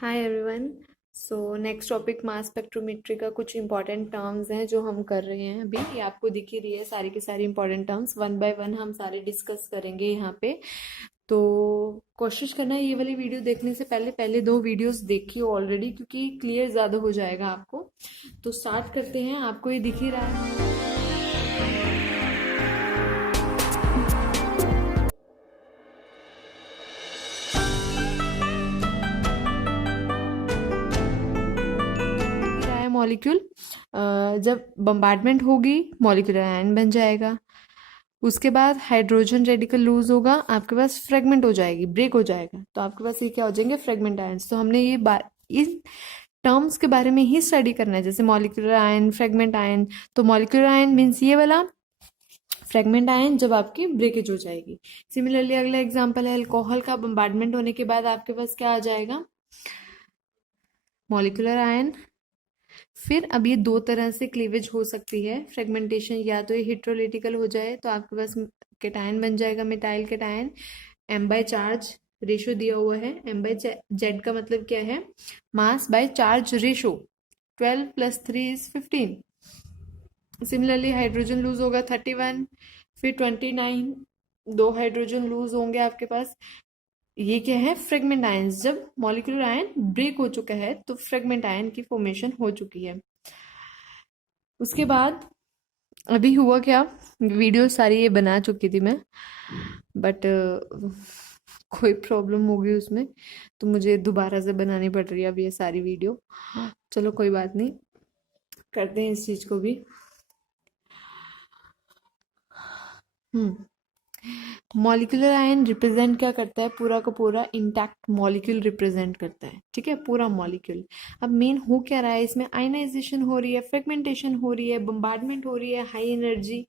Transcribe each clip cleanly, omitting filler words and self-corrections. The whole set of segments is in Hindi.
Hi everyone. So next topic mass spectrometry का कुछ इंपॉर्टेंट टर्म्स हैं जो हम कर रहे हैं अभी। ये आपको दिख ही रही है सारी की सारी important terms, one by one हम सारे डिस्कस करेंगे यहाँ पे। तो कोशिश करना है ये वाली वीडियो देखने से पहले पहले दो वीडियोस देखिए ऑलरेडी, क्योंकि क्लियर ज़्यादा हो जाएगा आपको। तो स्टार्ट करते हैं। आपको ये दिख ही रहा है। मॉलिक्यूल जब बम्बार्डमेंट होगी मॉलिक्यूलर आयन बन जाएगा। उसके बाद हाइड्रोजन रेडिकल लूज होगा, आपके पास फ्रेगमेंट हो जाएगी, ब्रेक हो जाएगा, तो आपके पास ये क्या हो जाएंगे, फ्रेगमेंट आयंस। तो हमने ये इन टर्म्स के बारे में ही स्टडी करना है, जैसे मॉलिक्यूलर आयन, फ्रेगमेंट आयन। तो मॉलिक्यूलर आयन मीन्स ये वाला, फ्रेगमेंट आयन जब आपकी ब्रेकेज हो जाएगी। सिमिलरली अगला एग्जांपल है अल्कोहल का, बम्बार्डमेंट होने के बाद आपके पास क्या आ जाएगा, मॉलिक्यूलर आयन। फिर अब ये दो तरह से क्लीवेज हो सकती है फ्रेगमेंटेशन, या तो ये हिट्रोलिटिकल हो जाए तो आपके पास केटायन बन जाएगा, methyl cation. M by charge ratio दिया हुआ है, एम बाय जेड का मतलब क्या है, mass by charge ratio. 12 + 3 = 15। Similarly hydrogen lose होगा 31, फिर 29, दो हाइड्रोजन लूज होंगे आपके पास। ये क्या है, फ्रेगमेंट आयंस। जब मॉलिक्यूलर आयन ब्रेक हो चुका है तो फ्रेगमेंट आयन की फॉर्मेशन हो चुकी है। उसके बाद अभी हुआ क्या, वीडियो सारी ये बना चुकी थी मैं, बट कोई प्रॉब्लम हो गई उसमें, तो मुझे दोबारा से बनानी पड़ रही है अब ये सारी वीडियो। चलो कोई बात नहीं, करते हैं इस चीज़ को भी। मॉलिक्यूलर आयन रिप्रेजेंट क्या करता है, पूरा का पूरा इंटैक्ट मॉलिक्यूल रिप्रेजेंट करता है, ठीक है, पूरा मॉलिक्यूल। अब मेन हो क्या रहा है इसमें, आयनाइजेशन हो रही है, फ्रेगमेंटेशन हो रही है, बम्बार्डमेंट हो रही है, हाई एनर्जी।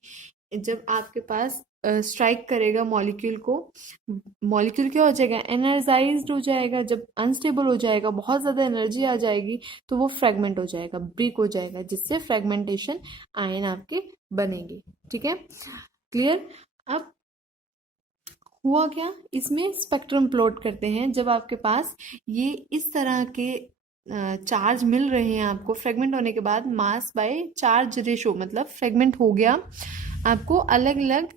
जब आपके पास स्ट्राइक करेगा मॉलिक्यूल को, मॉलिक्यूल क्या हो जाएगा, एनर्जाइज्ड हो जाएगा। जब अनस्टेबल हो जाएगा, बहुत ज़्यादा एनर्जी आ जाएगी, तो वो फ्रेगमेंट हो जाएगा, ब्रेक हो जाएगा, जिससे फ्रेगमेंटेशन आयन आपके बनेंगे। ठीक है, क्लियर। अब हुआ क्या, इसमें स्पेक्ट्रम प्लॉट करते हैं। जब आपके पास ये इस तरह के चार्ज मिल रहे हैं आपको फ्रेगमेंट होने के बाद, मास बाय चार्ज रेशो, मतलब फ्रेगमेंट हो गया आपको अलग अलग।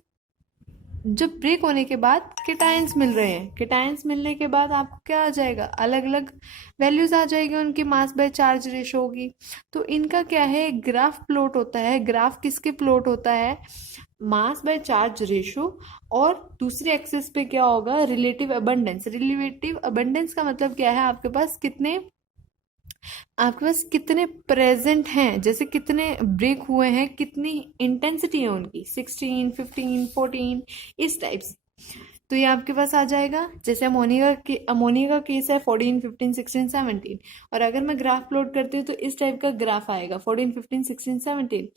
जब ब्रेक होने के बाद केटायंस मिल रहे हैं, केटायंस मिलने के बाद आपको क्या आ जाएगा, अलग अलग वैल्यूज आ जाएगी, उनकी मास बाय चार्ज रेशो होगी। तो इनका क्या है, ग्राफ प्लॉट होता है। ग्राफ किसके प्लॉट होता है, मास बाय चार्ज रेशो। और दूसरे एक्सिस पे क्या होगा, रिलेटिव अबंडेंस। रिलेटिव अबंडेंस का मतलब क्या है, आपके पास कितने प्रेजेंट हैं, जैसे कितने ब्रेक हुए हैं, कितनी इंटेंसिटी है उनकी, 16, 15, 14, इस टाइप्स। तो ये आपके पास आ जाएगा। जैसे अमोनिया का केस है 14, 15, 16, 17। और अगर मैं ग्राफ प्लॉट करती हूँ तो इस टाइप का ग्राफ आएगा, 14, 15, 16, 17।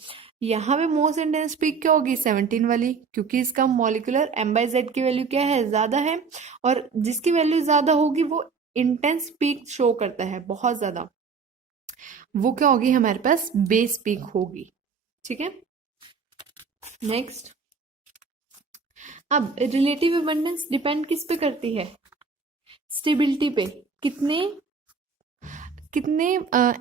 यहाँ पे मोस्ट इंटेंस पीक क्या होगी, 17 वाली, क्योंकि इसका मॉलिक्यूलर एम बाई जेड की वैल्यू क्या है, ज्यादा है। और जिसकी वैल्यू ज्यादा होगी वो इंटेंस पीक शो करता है, बहुत ज्यादा। वो क्या होगी, हमारे पास बेस पीक होगी। ठीक है, नेक्स्ट। अब रिलेटिव अबंडेंस डिपेंड किस पे करती है, स्टेबिलिटी पे। कितने कितने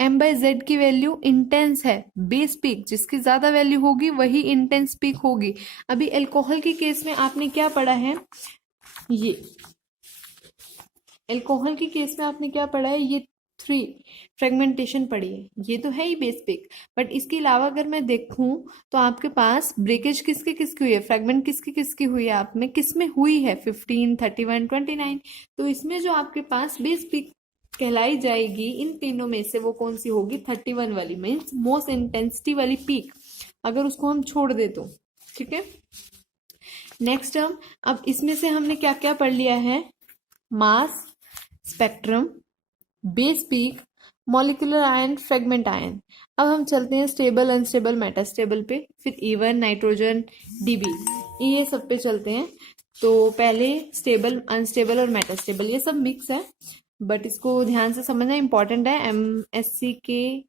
एम बाई जेड की वैल्यू इंटेंस है, बेस पीक जिसकी ज्यादा वैल्यू होगी वही इंटेंस पीक होगी। अभी अल्कोहल के केस में आपने क्या पढ़ा है, ये अल्कोहल के केस में आपने क्या पढ़ा है, ये 3 फ्रेगमेंटेशन पढ़ी है, ये तो है ही बेस पिक। बट इसके अलावा अगर मैं देखूं तो आपके पास ब्रेकेज किसकी किसकी हुई है, फ्रेगमेंट किसकी किसकी हुई है, आप में किस में हुई है, 15, 31, 29। तो इसमें जो आपके पास बेस पिक कहलाई जाएगी इन तीनों में से, वो कौन सी होगी, 31 वाली, मीन्स मोस्ट इंटेंसिटी वाली पीक, अगर उसको हम छोड़ दे तो। ठीक है, नेक्स्ट टर्म। अब इसमें से हमने क्या क्या पढ़ लिया है, mass, spectrum, base peak, molecular ion, fragment ion. अब हम चलते हैं स्टेबल अनस्टेबल मेटास्टेबल पे, फिर E1, नाइट्रोजन, डीबी, ये सब पे चलते हैं। तो पहले स्टेबल, अनस्टेबल और मेटास्टेबल, ये सब मिक्स है, बट इसको ध्यान से समझना इंपॉर्टेंट है। MSc के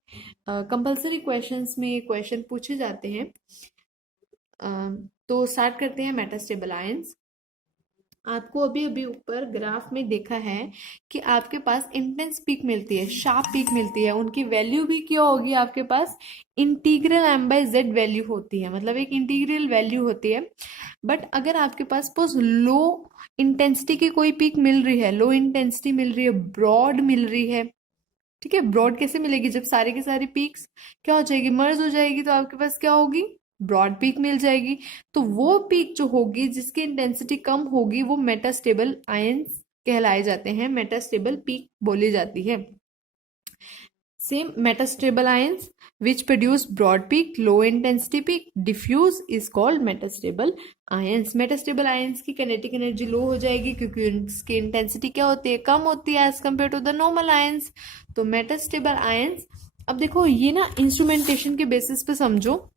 कंपल्सरी क्वेश्चंस में ये क्वेश्चन पूछे जाते हैं। तो स्टार्ट करते हैं मेटास्टेबल आयंस। आपको अभी अभी ऊपर ग्राफ में देखा है कि आपके पास इंटेंस पीक मिलती है, शार्प पीक मिलती है, उनकी वैल्यू भी क्या होगी आपके पास, integral M by Z value होती है, मतलब एक इंटीग्रल वैल्यू होती है। बट अगर आपके पास सपोज लो इंटेंसिटी की कोई पीक मिल रही है, लो इंटेंसिटी मिल रही है, ब्रॉड मिल रही है, ठीक है, ब्रॉड कैसे मिलेगी, जब सारी की सारी पीक्स क्या हो जाएगी, मर्ज हो जाएगी, तो आपके पास क्या होगी, ब्रॉड पीक मिल जाएगी। तो वो पीक जो होगी जिसकी इंटेंसिटी कम होगी वो मेटास्टेबल आयंस कहलाए जाते हैं, मेटास्टेबल पीक बोली जाती है। Same metastable ions which produce broad peak, low intensity peak, diffuse is called metastable ions। Metastable ions की किनेटिक एनर्जी लो हो जाएगी क्योंकि उसकी इंटेंसिटी क्या होती है, कम होती है as compare to the normal ions. तो मेटास्टेबल आयंस, अब देखो ये ना इंस्ट्रूमेंटेशन के बेसिस पे समझो,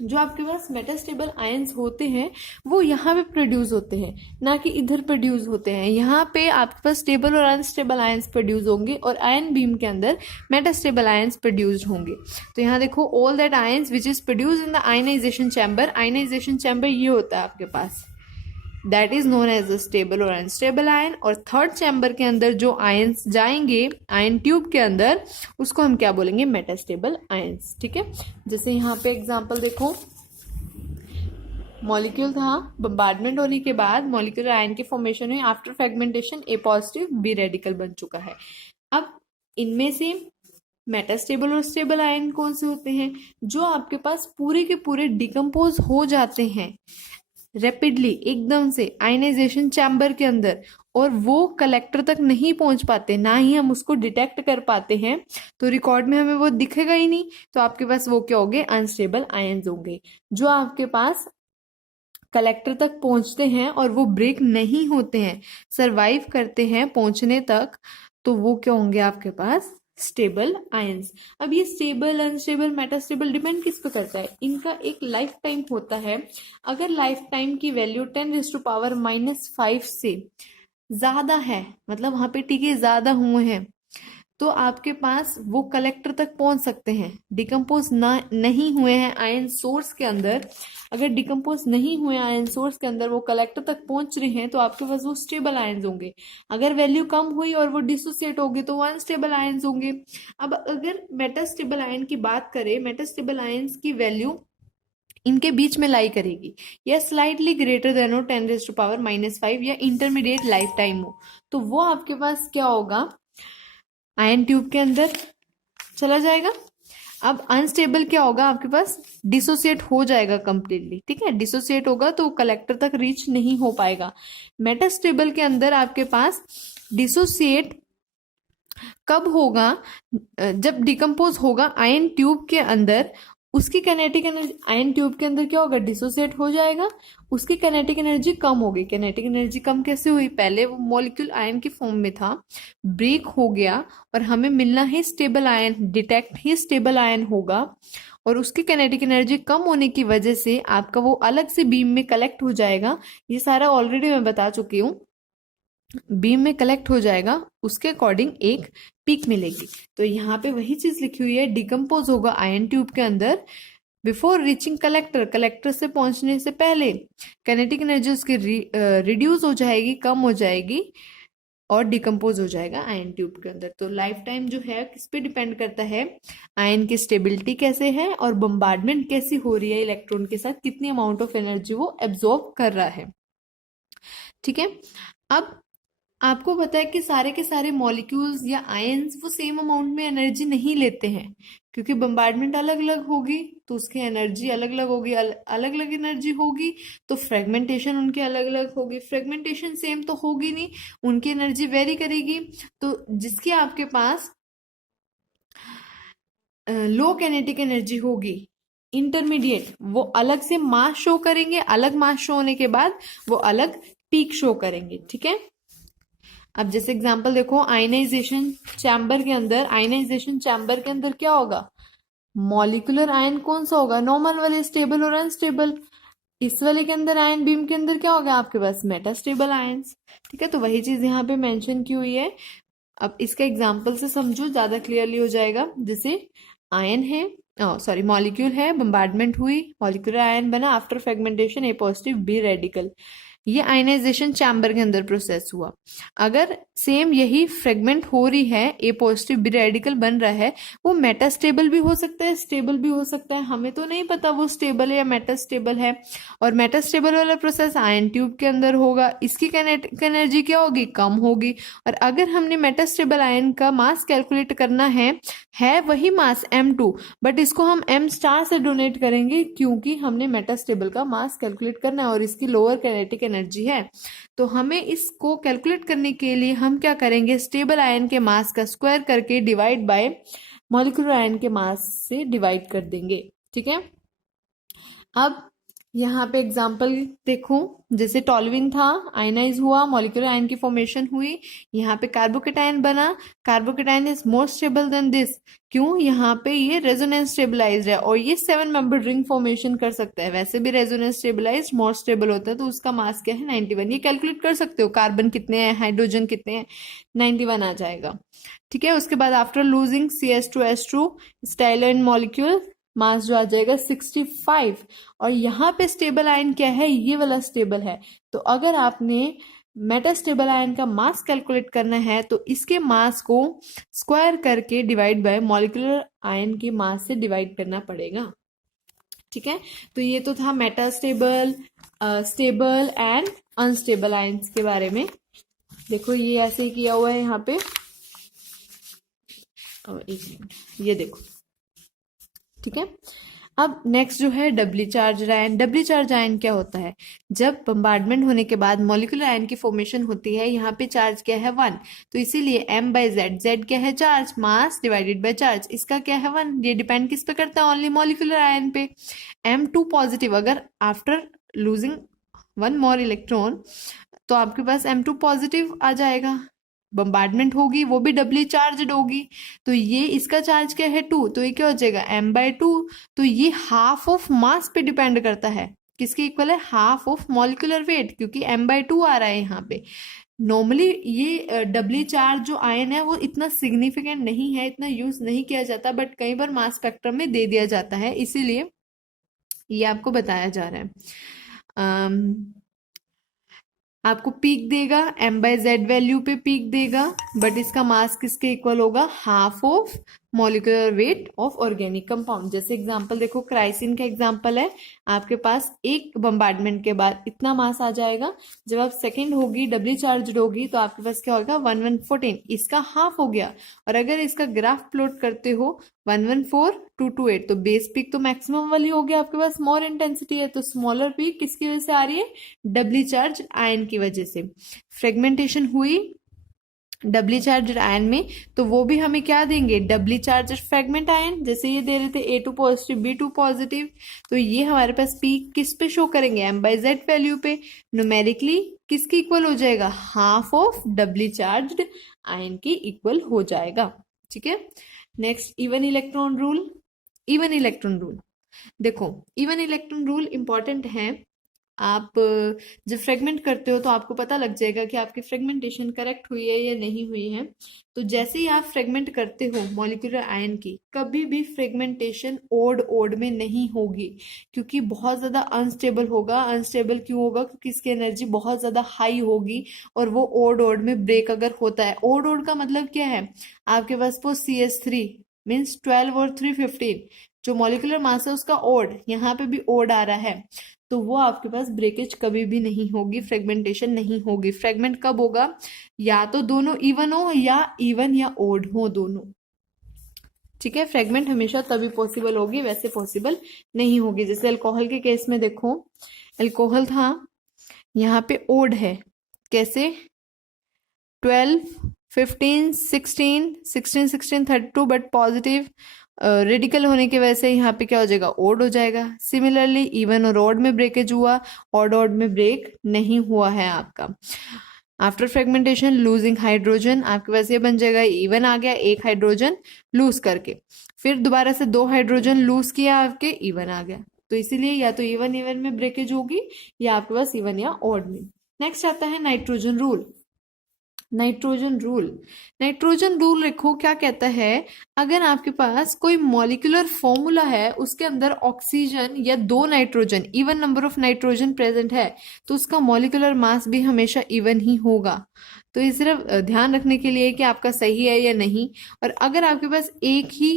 जो आपके पास मेटास्टेबल आयंस होते हैं वो यहाँ पे प्रोड्यूस होते हैं, ना कि इधर प्रोड्यूस होते हैं। यहाँ पे आपके पास stable or unstable ions produce होंगे और आयन बीम के अंदर मेटास्टेबल आयंस प्रोड्यूस्ड होंगे। तो यहाँ देखो all that ions which is produce in the ionization chamber, ionization chamber ये होता है आपके पास, that is known as a stable or unstable ion. और थर्ड चैम्बर के अंदर जो आयंस जाएंगे आयन ट्यूब के अंदर उसको हम क्या बोलेंगे, मेटास्टेबल आयंस। ठीक है, जैसे यहाँ पे एग्जांपल देखो, मॉलिक्यूल था, बम्बार्डमेंट होने के बाद मॉलिक्यूलर आयन की फॉर्मेशन हुई, आफ्टर फ्रेगमेंटेशन ए पॉजिटिव बी रेडिकल बन चुका है। अब इनमें से मेटास्टेबल और स्टेबल आयन कौन से होते हैं, जो आपके पास पूरे के पूरे डिकम्पोज हो जाते हैं रैपिडली, एकदम से आयनाइजेशन चैम्बर के अंदर, और वो कलेक्टर तक नहीं पहुंच पाते, ना ही हम उसको डिटेक्ट कर पाते हैं, तो रिकॉर्ड में हमें वो दिखेगा ही नहीं। तो आपके पास वो क्या होंगे, अनस्टेबल आयंस होंगे। जो आपके पास कलेक्टर तक पहुंचते हैं और वो ब्रेक नहीं होते हैं, सरवाइव करते हैं पहुंचने तक, तो वो क्या होंगे आपके पास, स्टेबल आयंस। अब ये स्टेबल, अनस्टेबल, मेटास्टेबल डिपेंड किस पे करता है, इनका एक लाइफ टाइम होता है। अगर लाइफ टाइम की वैल्यू 10⁻⁻5 से ज्यादा है, मतलब वहां पे टीके ज्यादा हुए हैं, तो आपके पास वो कलेक्टर तक पहुंच सकते हैं। डिकम्पोज ना नहीं हुए हैं आयन सोर्स के अंदर, अगर डिकम्पोज नहीं हुए आयन सोर्स के अंदर वो कलेक्टर तक पहुंच रहे हैं, तो आपके पास वो स्टेबल आयंस होंगे। अगर वैल्यू कम हुई और वो डिसोसिएट होगी तो वो अनस्टेबल आयंस होंगे। अब अगर मेटास्टेबल आयन की बात करें, मेटास्टेबल आयंस की वैल्यू इनके बीच में लाई करेगी, या स्लाइटली ग्रेटर देन हो 10⁻⁻5 या इंटरमीडिएट लाइफ टाइम हो, तो वो आपके पास क्या होगा, आयन ट्यूब के अंदर चला जाएगा। अब अनस्टेबल क्या होगा आपके पास, डिसोसिएट हो जाएगा कंप्लीटली। ठीक है, डिसोसिएट होगा तो कलेक्टर तक रीच नहीं हो पाएगा। मेटास्टेबल के अंदर आपके पास डिसोसिएट कब होगा, जब डिकम्पोज होगा आयन ट्यूब के अंदर, उसकी कैनेटिक एनर्जी आयन ट्यूब के अंदर क्या होगा, डिसोसिएट हो जाएगा, उसकी कैनेटिक एनर्जी कम होगी। कैनेटिक एनर्जी कम कैसे हुई, पहले वो मॉलिक्यूल आयन की फॉर्म में था, ब्रेक हो गया और हमें मिलना ही स्टेबल आयन, डिटेक्ट ही स्टेबल आयन होगा, और उसकी कैनेटिक एनर्जी कम होने की वजह से आपका वो अलग से बीम में कलेक्ट हो जाएगा। ये सारा ऑलरेडी मैं बता चुकी हूँ, बीम में कलेक्ट हो जाएगा, उसके अकॉर्डिंग एक पीक मिलेगी। तो यहाँ पे वही चीज लिखी हुई है, डिकम्पोज होगा आयन ट्यूब के अंदर बिफोर रीचिंग कलेक्टर, कलेक्टर से पहुंचने से पहले कैनेटिक एनर्जी उसकी रिड्यूस हो जाएगी, कम हो जाएगी, और डिकम्पोज हो जाएगा आयन ट्यूब के अंदर। तो लाइफ टाइम जो है किस पे डिपेंड करता है, आयन की स्टेबिलिटी कैसे है और बम्बार्डमेंट कैसी हो रही है इलेक्ट्रॉन के साथ, कितनी अमाउंट ऑफ एनर्जी वो एब्जॉर्ब कर रहा है। ठीक है, अब आपको पता है कि सारे के सारे मॉलिक्यूल्स या आयंस वो सेम अमाउंट में एनर्जी नहीं लेते हैं, क्योंकि बम्बार्डमेंट अलग अलग होगी तो उसकी एनर्जी अलग अलग होगी, अलग अलग एनर्जी होगी तो फ्रेगमेंटेशन उनकी अलग अलग होगी, फ्रेगमेंटेशन सेम तो होगी नहीं, उनकी एनर्जी वेरी करेगी। तो जिसकी आपके पास लो कैनेटिक एनर्जी होगी, इंटरमीडिएट, वो अलग से मास शो करेंगे, अलग मास शो होने के बाद वो अलग पीक शो करेंगे। ठीक है, अब जैसे एग्जांपल देखो, आयनाइजेशन चैम्बर के अंदर, आयनाइजेशन चैम्बर के अंदर क्या होगा, मॉलिक्यूलर आयन कौन सा होगा, नॉर्मल वाले, स्टेबल और अनस्टेबल। इस वाले के अंदर आयन बीम के अंदर क्या होगा आपके पास, मेटास्टेबल आयंस। ठीक है, तो वही चीज यहाँ पे मेंशन की हुई है। अब इसका एग्जांपल से समझो, ज्यादा क्लियरली हो जाएगा। जैसे आयन है, सॉरी मॉलिक्यूल है, बम्बार्डमेंट हुई, मॉलिक्यूलर आयन बना, आफ्टर फ्रेगमेंटेशन ए पॉजिटिव बी रेडिकल। ये आयनाइजेशन चैम्बर के अंदर प्रोसेस हुआ। अगर सेम यही फ्रेगमेंट हो रही है, ए पॉजिटिव बी रेडिकल बन रहा है, वो मेटास्टेबल भी हो सकता है, स्टेबल भी हो सकता है, हमें तो नहीं पता वो स्टेबल है या मेटास्टेबल है। और मेटास्टेबल वाला प्रोसेस आयन ट्यूब के अंदर होगा, इसकी काइनेटिक एनर्जी क्या होगी, कम होगी। और अगर हमने मेटास्टेबल आयन का मास कैलकुलेट करना है वही मास m2, बट इसको हम m स्टार से डोनेट करेंगे क्योंकि हमने मेटास्टेबल का मास कैलकुलेट करना है और इसकी लोअर काइनेटिक एनर्जी है। तो हमें इसको कैलकुलेट करने के लिए हम क्या करेंगे, स्टेबल आयन के मास का स्क्वायर करके डिवाइड बाय मॉलिक्यूलर आयन के मास से डिवाइड कर देंगे। ठीक है, अब यहाँ पे एग्जाम्पल देखो, जैसे टॉल्यूइन था, आयनाइज हुआ, मॉलिक्यूलर आयन की फॉर्मेशन हुई, यहाँ पे कार्बोकेटायन बना। Carbocation is more stable then this, क्यों, यहाँ पे ये रेजोनेंस स्टेबलाइज्ड है और ये 7 मेंबर रिंग फॉर्मेशन कर सकता है। वैसे भी रेजोनेंस स्टेबलाइज्ड मोर स्टेबल होता है, तो उसका मास क्या है 91। ये कैलकुलेट कर सकते हो, कार्बन कितने हैं, हाइड्रोजन कितने हैं, 91 आ जाएगा। ठीक है, उसके बाद आफ्टर लूजिंग CS2H2 स्टाइलन मॉलिक्यूल, मास जो आ जाएगा 65। और यहाँ पे स्टेबल आयन क्या है, ये वाला स्टेबल है। तो अगर आपने मेटास्टेबल आयन का मास कैलकुलेट करना है तो इसके मास को स्क्वायर करके डिवाइड बाय मॉलिक्यूलर आयन के मास से डिवाइड करना पड़ेगा। ठीक है, तो ये तो था metastable, stable and unstable ions के बारे में। देखो ये ऐसे ही किया हुआ है यहाँ पे, एक मिनट, ये देखो। ठीक है, अब नेक्स्ट जो है डबली चार्ज आयन। डबली चार्ज आयन क्या होता है, जब बम्बार्डमेंट होने के बाद मॉलिक्यूलर आयन की फॉर्मेशन होती है, यहाँ पे चार्ज क्या है 1, तो इसीलिए m/z, z क्या है charge, mass divided by charge, इसका क्या है 1। ये डिपेंड किस पे करता है, ओनली मॉलिक्यूलर आयन पे। m2 पॉजिटिव, अगर आफ्टर लूजिंग 1 मोर इलेक्ट्रॉन तो आपके पास m2 पॉजिटिव आ जाएगा, बम्बार्डमेंट होगी वो भी डबली चार्ज होगी, तो ये इसका चार्ज क्या है 2, तो ये क्या हो जाएगा m/2। तो ये हाफ ऑफ मास पे डिपेंड करता है, किसके इक्वल है, हाफ ऑफ मॉलिक्यूलर वेट, क्योंकि m/2 आ रहा है यहाँ पे। नॉर्मली ये डबली चार्ज जो आयन है वो इतना सिग्निफिकेंट नहीं है, इतना यूज नहीं किया जाता, बट कई बार मास स्पेक्ट्रम में दे दिया जाता है, इसीलिए ये आपको बताया जा रहा है। आपको पीक देगा, m/z वैल्यू पे पीक देगा, बट इसका मास किसके इक्वल होगा, half of molecular weight of organic compound. जैसे एग्जांपल देखो, क्राइसिन का एग्जांपल है, आपके पास एक बम्बार्डमेंट के बाद इतना मास आ जाएगा, जब आप सेकंड होगी डबली चार्ज होगी तो आपके पास क्या होगा 1114, इसका हाफ हो गया। और अगर इसका ग्राफ प्लॉट करते हो 114 228, तो बेस पीक तो मैक्सिमम वाली हो गया आपके पास, मोर इंटेंसिटी है, तो स्मॉलर पीक किसकी वजह से आ रही है, डबली चार्ज आयन की वजह से। फ्रेगमेंटेशन हुई डबली चार्ज आयन में, तो वो भी हमें क्या देंगे, डबली चार्ज फ्रेगमेंट आयन, जैसे ये दे रहे थे A2 पॉजिटिव B2 पॉजिटिव, तो ये हमारे पास पीक किस पे शो करेंगे, m/z वैल्यू पे। न्यूमेरिकली किसकी इक्वल हो जाएगा, half of Dabali charge ion की इक्वल हो जाएगा। ठीक है, next even electron rule. Even electron rule देखो, इवन इलेक्ट्रॉन रूल इंपॉर्टेंट है। आप जब फ्रेगमेंट करते हो तो आपको पता लग जाएगा कि आपकी फ्रेगमेंटेशन करेक्ट हुई है या नहीं हुई है। तो जैसे ही आप फ्रेगमेंट करते हो मॉलिक्यूलर आयन की, कभी भी फ्रेगमेंटेशन ओड ओड में नहीं होगी, क्योंकि बहुत ज्यादा अनस्टेबल होगा। अनस्टेबल क्यों होगा, क्योंकि इसकी एनर्जी बहुत ज्यादा हाई होगी और वो ओड ओड में ब्रेक अगर होता है, ओड ओड का मतलब क्या है, आपके पास वो CS3 मीन्स 12 और 3 15, जो मॉलिक्यूलर मास है उसका ओड, यहाँ पे भी ओड आ रहा है, तो वो आपके पास ब्रेकेज कभी भी नहीं होगी, फ्रेगमेंटेशन नहीं होगी। फ्रेगमेंट कब होगा, या तो दोनों इवन हो या इवन या ओड हो दोनों। ठीक है, फ्रेगमेंट हमेशा तभी पॉसिबल होगी, वैसे पॉसिबल नहीं होगी। जैसे अल्कोहल के केस में देखो, अल्कोहल था, यहाँ पे ओड है, कैसे 12 15 16 16 16 32, बट पॉजिटिव रेडिकल होने की वजह से यहाँ पे क्या हो जाएगा, ओड हो जाएगा। सिमिलरली इवन और ऑड में ब्रेकेज हुआ, ऑड ऑड में ब्रेक नहीं हुआ है आपका। आफ्टर फ्रेगमेंटेशन लूजिंग हाइड्रोजन, आपके पास ये बन जाएगा इवन आ गया, एक हाइड्रोजन लूज करके, फिर दोबारा से 2 हाइड्रोजन लूज किया, आपके इवन आ गया। तो इसीलिए या तो इवन इवन में ब्रेकेज होगी या आपके पास इवन या ऑड में। नेक्स्ट आता है nitrogen rule. Nitrogen rule. Nitrogen rule देखो क्या कहता है, अगर आपके पास कोई मॉलिक्यूलर फॉर्मूला है, उसके अंदर ऑक्सीजन या दो nitrogen, even number of nitrogen present है, तो उसका मॉलिक्यूलर मास भी हमेशा इवन ही होगा। तो ये सिर्फ ध्यान रखने के लिए कि आपका सही है या नहीं। और अगर आपके पास एक ही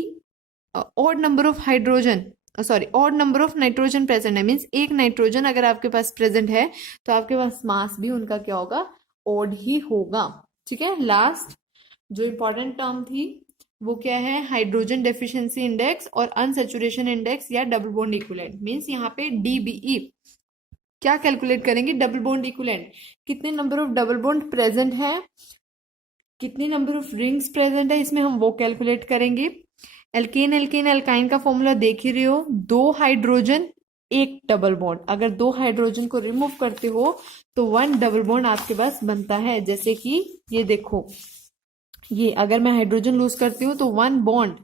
odd number of hydrogen odd number of nitrogen present है, मीन्स एक नाइट्रोजन अगर आपके पास प्रेजेंट है, तो आपके पास मास भी उनका क्या होगा, ऑड ही होगा। ठीक है। लास्ट जो इंपॉर्टेंट टर्म थी वो क्या है, हाइड्रोजन डेफिशिएंसी इंडेक्स और अनसैचुरेशन इंडेक्स या डबल बॉन्ड इक्विवेलेंट। मींस यहाँ पे डीबीई क्या कैलकुलेट करेंगे, डबल बॉन्ड इक्विवेलेंट, कितने number of double bond present है, कितनी नंबर ऑफ रिंग्स प्रेजेंट है, इसमें हम वो कैलकुलेट करेंगे। एल्केन एल्केन एल्काइन का फॉर्मूला देख ही रहे हो, दो हाइड्रोजन एक डबल बॉन्ड, अगर दो हाइड्रोजन को रिमूव करते हो तो वन डबल बॉन्ड आपके पास बनता है। जैसे कि ये देखो, ये अगर मैं हाइड्रोजन लूज करती हूँ तो वन बॉन्ड,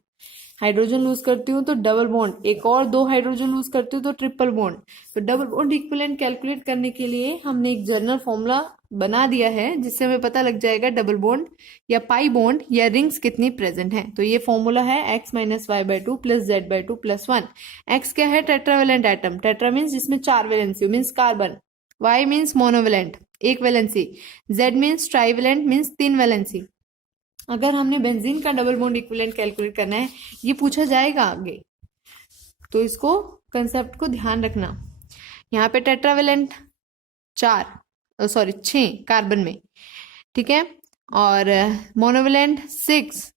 हाइड्रोजन लूज करती हूँ तो डबल बॉन्ड, एक और दो हाइड्रोजन लूज करती हूँ तो ट्रिपल बॉन्ड। तो डबल बॉन्ड इक्विवेलेंट कैलकुलेट करने के लिए हमने एक जनरल फॉर्मूला बना दिया है, जिससे हमें पता लग जाएगा डबल बॉन्ड या पाई बॉन्ड या रिंग्स कितनी प्रेजेंट है। तो ये फॉर्मूला है x minus Y by two plus Z by two plus one. X क्या है, टेट्रावेलेंट एटम, टेट्रा मीन्स जिसमें चार valency means carbon, y means monovalent एक valency, z means trivalent means तीन वैलेंसी। अगर हमने बेंजीन का डबल बॉन्ड इक्विवेलेंट कैलकुलेट करना है, ये पूछा जाएगा आगे, तो इसको कंसेप्ट को ध्यान रखना। यहाँ पे टेट्रावेलेंट छह कार्बन में, ठीक है, और मोनोवेलेंट 6,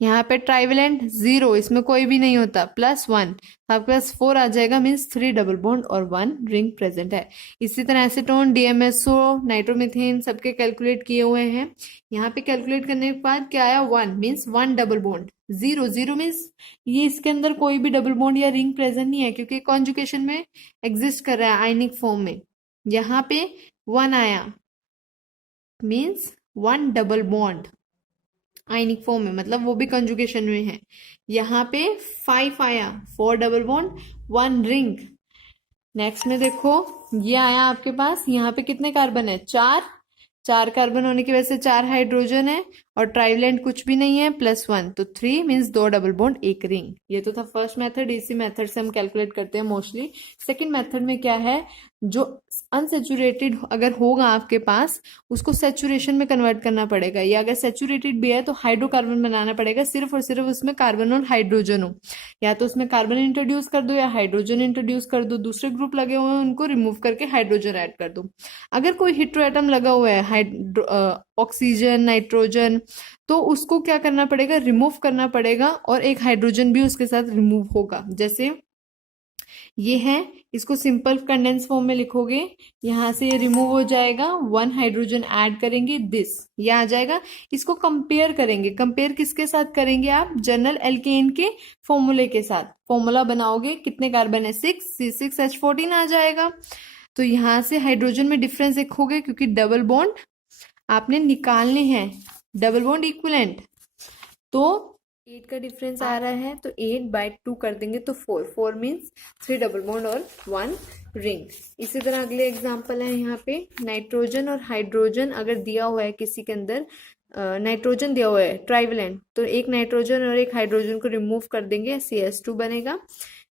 यहाँ पे ट्राइवेलेंट 0, इसमें कोई भी नहीं होता, प्लस 1, तो आपके पास 4 आ जाएगा, मीन्स 3 डबल बॉन्ड और 1 रिंग प्रेजेंट है। इसी तरह एसीटोन, डीएमएसओ, नाइट्रोमीथेन सबके कैलकुलेट किए हुए हैं। यहाँ पे कैलकुलेट करने के बाद क्या आया, 1 मीन्स 1 डबल बॉन्ड, 0 मीन्स ये इसके अंदर कोई भी डबल बॉन्ड या रिंग प्रेजेंट नहीं है, क्योंकि कॉन्जुगेशन में एग्जिस्ट कर रहा है आयनिक फॉर्म में। यहाँ पे 1 आया means 1 double bond ionic form में, मतलब वो भी कंजुगेशन में है। यहाँ पे 5 आया, 4 डबल बॉन्ड 1 रिंग। नेक्स्ट में देखो, ये आया आपके पास, यहाँ पे कितने कार्बन है, 4 कार्बन होने की वजह से 4 हाइड्रोजन है, और ट्राइवेलेंट कुछ भी नहीं है, प्लस 1, तो 3 मीन्स 2 डबल बॉन्ड 1 रिंग। ये तो था फर्स्ट मेथड, इसी मेथड से हम कैलकुलेट करते हैं मोस्टली। सेकंड मेथड में क्या है, जो अनसेचुरेटेड अगर होगा आपके पास, उसको सेचुरेशन में कन्वर्ट करना पड़ेगा, या अगर सेचुरेटेड भी है तो हाइड्रोकार्बन बनाना पड़ेगा, सिर्फ और सिर्फ उसमें कार्बन और हाइड्रोजन हो, या तो उसमें कार्बन इंट्रोड्यूस कर दो या हाइड्रोजन इंट्रोड्यूस कर दो, दूसरे ग्रुप लगे हुए हैं उनको रिमूव करके हाइड्रोजन ऐड कर दो। अगर कोई हेटेरो एटम लगा हुआ है, ऑक्सीजन, नाइट्रोजन, तो उसको क्या करना पड़ेगा, रिमूव करना पड़ेगा, और एक हाइड्रोजन भी उसके साथ रिमूव होगा। जैसे ये है, इसको सिंपल कंडेंस फॉर्म में लिखोगे, यहां से ये रिमूव हो जाएगा, 1 हाइड्रोजन ऐड करेंगे, दिस ये आ जाएगा। इसको कंपेयर करेंगे, कंपेयर किसके साथ करेंगे आप, जनरल एल्केन के फॉर्मूले के साथ। फॉर्मूला बनाओगे, कितने कार्बन है, 6, C6H14 आ जाएगा। तो यहां से हाइड्रोजन में डिफरेंस देखोगे, क्योंकि डबल बॉन्ड आपने निकालने हैं, डबल बॉन्ड इक्विवेलेंट, तो 8 का डिफरेंस आ रहा है, तो 8 बाई 2 कर देंगे तो 4 मीन्स 3 डबल बॉन्ड और 1 रिंग। इसी तरह अगले एग्जांपल है, यहाँ पे नाइट्रोजन और हाइड्रोजन अगर दिया हुआ है किसी के अंदर, नाइट्रोजन दिया हुआ है ट्राइवेलेंट, तो एक नाइट्रोजन और एक हाइड्रोजन को रिमूव कर देंगे, CS2 बनेगा।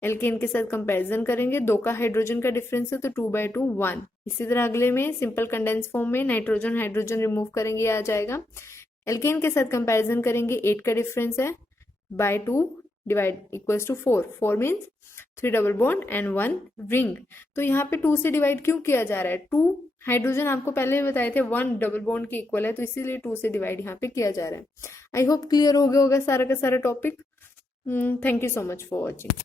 एल्केन के साथ कंपैरिजन करेंगे, 2 का हाइड्रोजन का डिफरेंस है तो 2/2 1। इसी तरह अगले में सिंपल कंडेंस फॉर्म में नाइट्रोजन हाइड्रोजन रिमूव करेंगे, आ जाएगा। एल्केन के साथ कंपैरिजन करेंगे, 8 का डिफरेंस है, by 2 divide equals to 4 means 3 double bond and 1 ring. तो यहाँ पे 2 से डिवाइड क्यों किया जा रहा है, 2 हाइड्रोजन आपको पहले भी बताए थे 1 डबल बॉन्ड के इक्वल है, तो इसीलिए 2 से डिवाइड यहाँ पे किया जा रहा है। आई होप क्लियर हो गया होगा सारा का सारा topic. Thank you so much for watching.